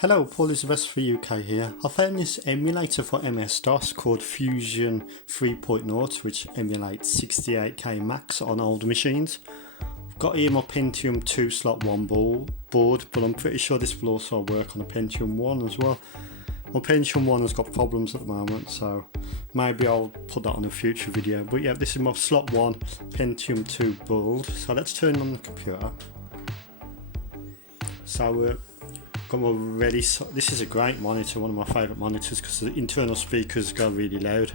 Hello, Paul is the best for UK here. I found this emulator for MS-DOS called Fusion 3.0 which emulates 68K max on older machines. I've got here my Pentium 2 slot 1 board, but I'm pretty sure this will also work on a Pentium 1 as well. My Pentium 1 has got problems at the moment, so maybe I'll put that on a future video. But yeah, this is my slot 1 Pentium 2 board. So let's turn on the computer. So got my ready. This is a great monitor, one of my favourite monitors because the internal speakers go really loud.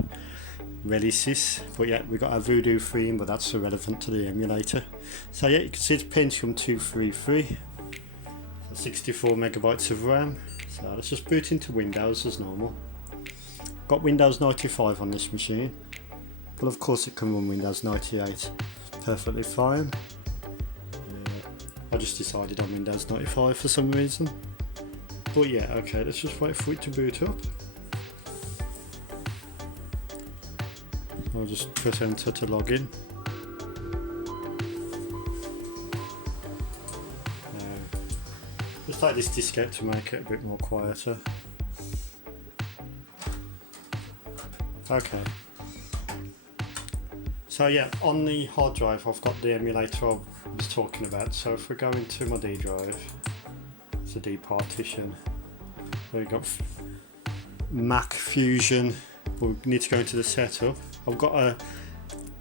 Relisys, but yeah, we got our Voodoo 3 in, but that's irrelevant to the emulator. So yeah, you can see it's Pentium 233, 64 megabytes of RAM. So let's just boot into Windows as normal. Got Windows 95 on this machine, but of course it can run Windows 98 perfectly fine. I just decided on Windows 95 for some reason. But yeah, okay, let's just wait for it to boot up. I'll just press enter to log in. Just take this diskette to make it a bit more quieter. Okay. So yeah, on the hard drive I've got the emulator I was talking about. So if we go into my D drive, it's a D partition. We've got Mac Fusion. We need to go into the setup. I've got a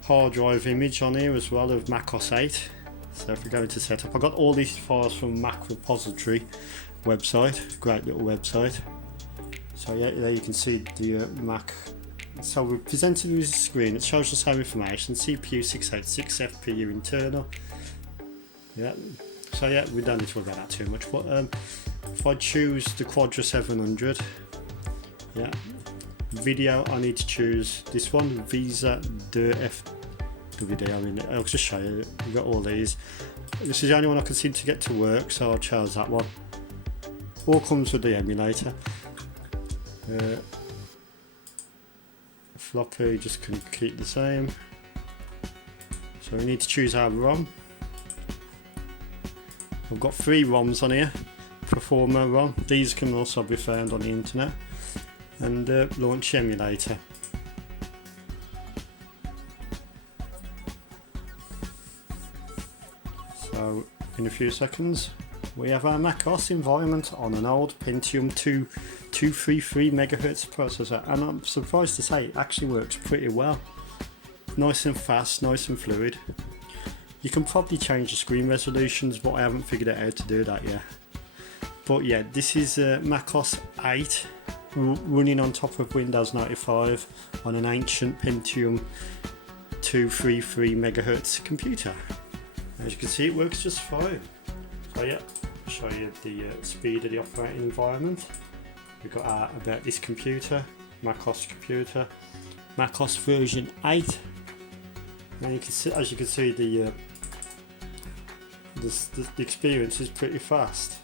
hard drive image on here as well of MacOS 8. So if we go into setup, I've got all these files from Mac repository website, great little website. So yeah, there you can see the Mac. So we're presented with a screen that shows the same information: CPU 686, FPU internal. Yeah. So yeah, we don't need to worry about that too much. But if I choose the Quadra 700, yeah. Video, I need to choose this one, Visa de FWD. I mean, I'll just show you. We've got all these. This is the only one I can seem to get to work, so I chose that one. All comes with the emulator. Floppy just can keep the same. So we need to choose our ROM. I've got 3 ROMs on here. Performer ROM. These can also be found on the internet. And launch emulator. So in a few seconds we have our macOS environment on an old Pentium 233 MHz processor, and I'm surprised to say it actually works pretty well. Nice and fast, nice and fluid. You can probably change the screen resolutions, but I haven't figured out how to do that yet. But yeah, this is macOS 8 running on top of Windows 95 on an ancient Pentium 233 MHz computer. As you can see, it works just fine. So yeah, I'll show you the speed of the operating environment. We've got our about this computer, macOS computer, macOS version 8. And you can see, as you can see, the experience is pretty fast.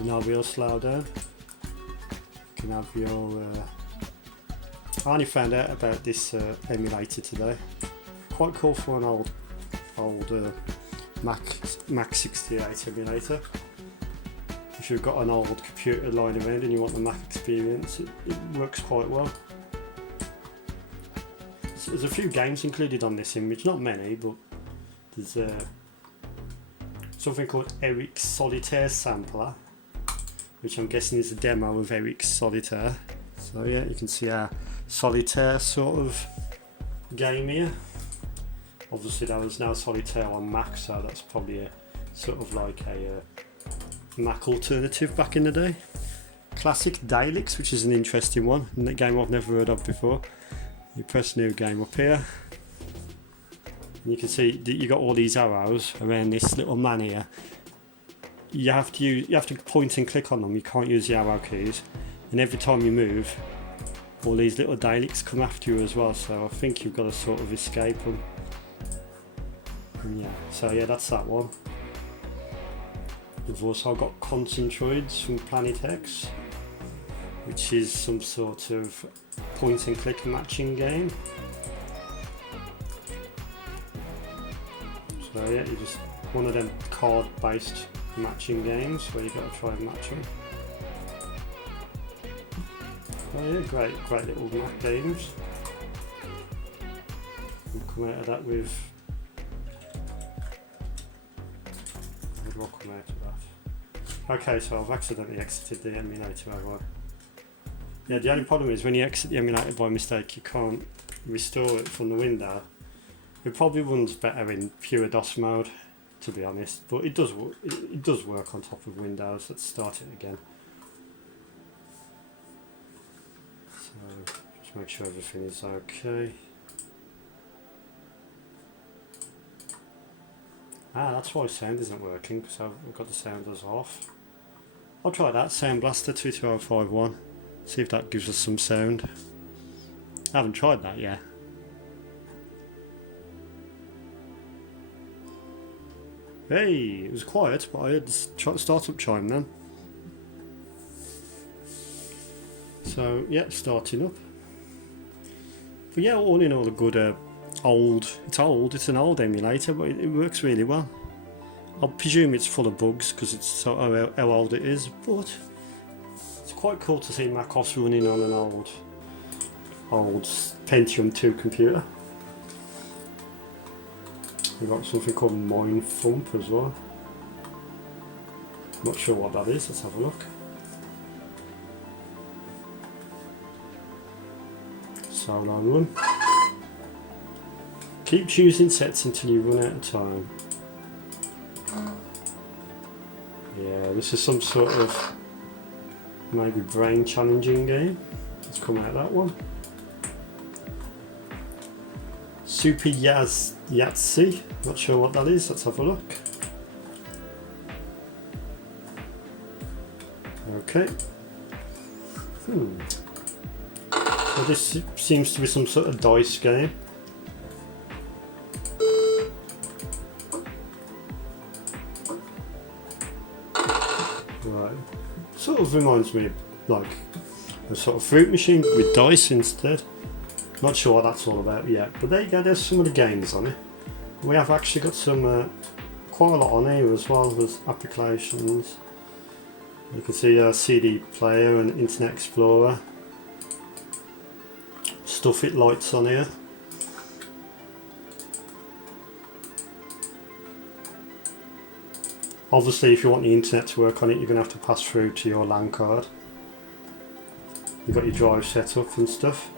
No real slow down. You can have your. I only found out about this emulator today. Quite cool for an old Mac 68 emulator. If you've got an old computer lying around and you want the Mac experience, it works quite well. So there's a few games included on this image, not many, but there's something called Eric's Solitaire Sampler, which I'm guessing is a demo of Eric's Solitaire. So yeah, you can see our Solitaire sort of game here. Obviously there was no Solitaire on Mac, so that's probably a sort of like a Mac alternative back in the day. Classic Daleks, which is an interesting one, a game I've never heard of before. You press new game up here, and you can see that you got all these arrows around this little man here. You have to point and click on them. You can't use the arrow keys, and every time you move, all these little Daleks come after you as well. So I think you've got to sort of escape them. And yeah, so yeah, that's that one. We've also got Concentroids from Planet X, which is some sort of point and click matching game. So yeah, you just one of them card based matching games where you've got to try and match them. Oh yeah, great little Mac games. We'll come out of that with... How do I come out of that? Okay, so I've accidentally exited the emulator, have I? Yeah, the only problem is when you exit the emulator by mistake, you can't restore it from the window. It probably runs better in pure DOS mode, to be honest, but it does work on top of Windows. Let's start it again. So just make sure everything is okay. Ah, that's why sound isn't working, because I've got the sounders off. I'll try that, Sound Blaster 22051. See if that gives us some sound. I haven't tried that yet. Hey, it was quiet, but I had the startup chime then. So yeah, starting up. But yeah, all in all, a good it's an old emulator, but it works really well. I presume it's full of bugs because it's so how old it is, but it's quite cool to see MacOS running on an old Pentium 2 computer. We've got something called Mind Thump as well. Not sure what that is, let's have a look. Solo run. Keep choosing sets until you run out of time. Yeah, this is some sort of maybe brain challenging game. Let's come out of that one. Super Yahtzee, not sure what that is, let's have a look. Okay. So this seems to be some sort of dice game. Right. Sort of reminds me of like a sort of fruit machine with dice instead. Not sure what that's all about yet, but there you go, there's some of the games on it. We have actually got some quite a lot on here as well. There's applications. You can see a CD player and Internet Explorer. Stuff it lights on here. Obviously if you want the internet to work on it, you're going to have to pass through to your LAN card. You've got your drive set up and stuff.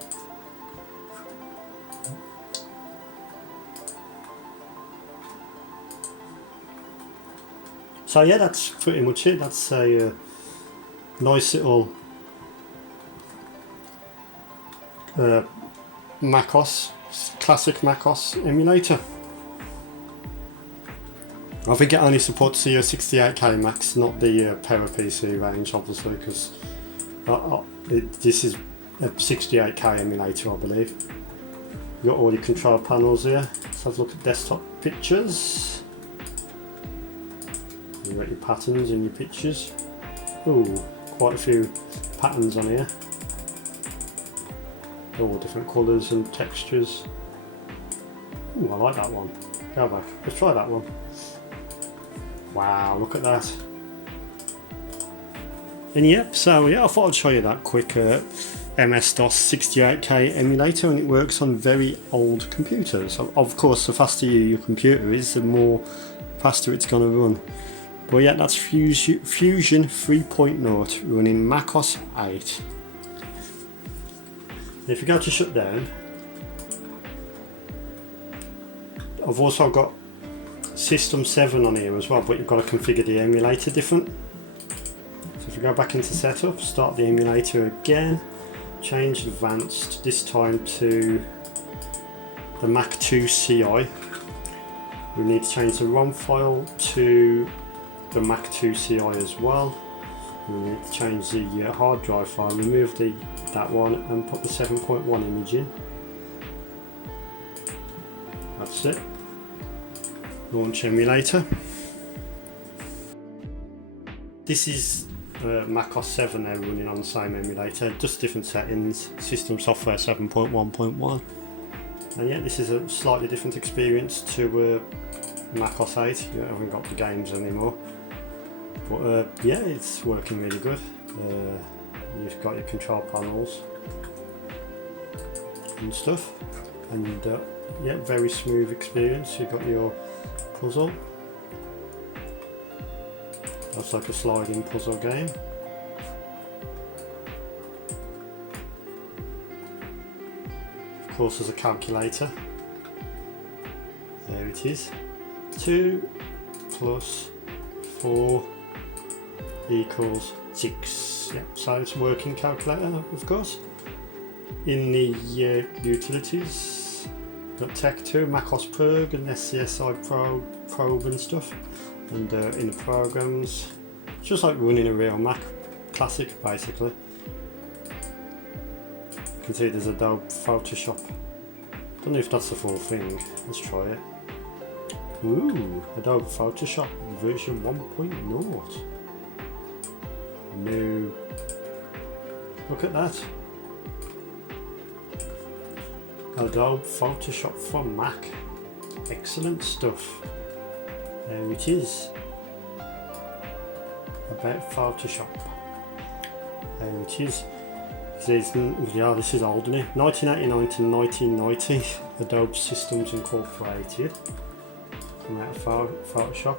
So yeah, that's pretty much it. That's a nice little MacOS, classic MacOS emulator. I think it only supports the 68K Macs, not the PowerPC range, obviously, because this is a 68K emulator, I believe. You've got all your control panels here. Let's have a look at desktop pictures. You've got your patterns in your pictures. Ooh, quite a few patterns on here. All different colours and textures. Ooh, I like that one. Go back. Let's try that one. Wow, look at that. And yep, so yeah, I thought I'd show you that quick MS-DOS 68K emulator, and it works on very old computers. Of course, the faster your computer is, the more faster it's going to run. But yeah, that's Fusion 3.0 running macOS 8. If you go to shut down, I've also got System 7 on here as well, but you've got to configure the emulator different. So if you go back into setup, start the emulator again, change advanced, this time to the Mac 2 CI. We need to change the ROM file to the Mac 2 CI as well. We need to change the hard drive file, remove that one and put the 7.1 image in. That's it. Launch emulator. This is macOS 7 now running on the same emulator, just different settings, system software 7.1.1. And yeah, this is a slightly different experience to macOS 8. You haven't got the games anymore. But yeah, it's working really good. You've got your control panels and stuff, and yeah, very smooth experience. You've got your puzzle. That's like a sliding puzzle game. Of course, there's a calculator. There it is. 2 plus 4 equals 6. Yep, so it's a working calculator, of course. In the utilities, got Tech 2, MacOS Perg and SCSI probe and stuff. And in the programs, it's just like running a real Mac Classic basically. You can see there's Adobe Photoshop. Don't know if that's the full thing. Let's try it. Ooh, Adobe Photoshop version 1.0. No. Look at that. Adobe Photoshop for Mac. Excellent stuff. There it is. About Photoshop. There it is. Yeah, this is old, isn't it? 1989 to 1990. Adobe Systems Incorporated. Come out of Photoshop.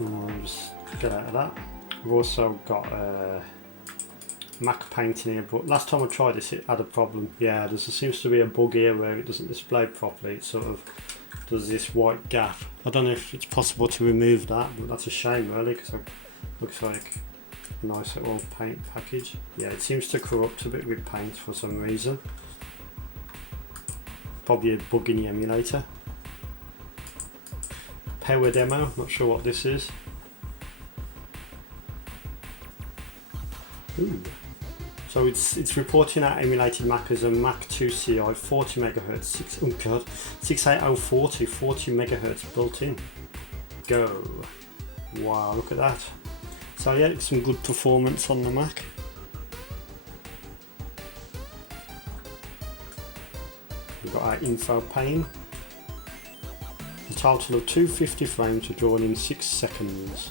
I'll just get out of that. We've also got Mac Paint in here, but last time I tried this it had a problem. Yeah, there seems to be a bug here where it doesn't display properly. It sort of does this white gap. I don't know if it's possible to remove that, but that's a shame really, because it looks like a nice little paint package. Yeah, it seems to corrupt a bit with paint for some reason. Probably a bug in the emulator. Power demo, not sure what this is. Ooh. So it's reporting out emulated Mac as a Mac 2CI 40 MHz 68040 40 MHz built in. Go. Wow, look at that. So yeah, some good performance on the Mac. We've got our info pane. A total of 250 frames were drawn in 6 seconds.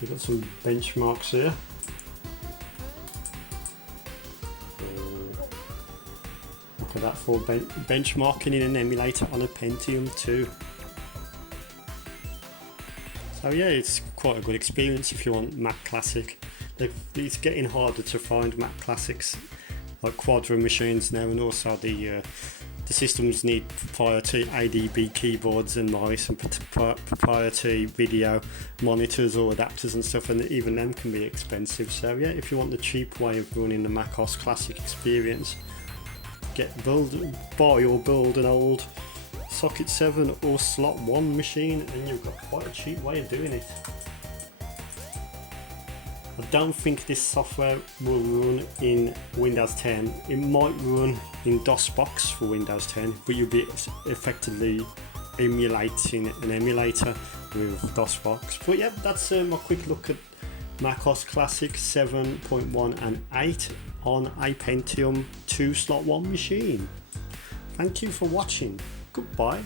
We've got some benchmarks here. Look at that for benchmarking in an emulator on a Pentium 2. So yeah, it's quite a good experience if you want Mac Classic. It's getting harder to find Mac Classics like Quadro machines now, and also the systems need proprietary ADB keyboards and mice and proprietary video monitors or adapters and stuff, and even them can be expensive. So yeah, if you want the cheap way of running the MacOS Classic experience, buy or build an old Socket 7 or Slot 1 machine, and you've got quite a cheap way of doing it. I don't think this software will run in Windows 10. It might run in DOSBox for Windows 10, but you'll be effectively emulating an emulator with DOSBox. But yeah, that's my quick look at MacOS Classic 7.1 and 8 on a Pentium 2 Slot 1 machine. Thank you for watching. Goodbye.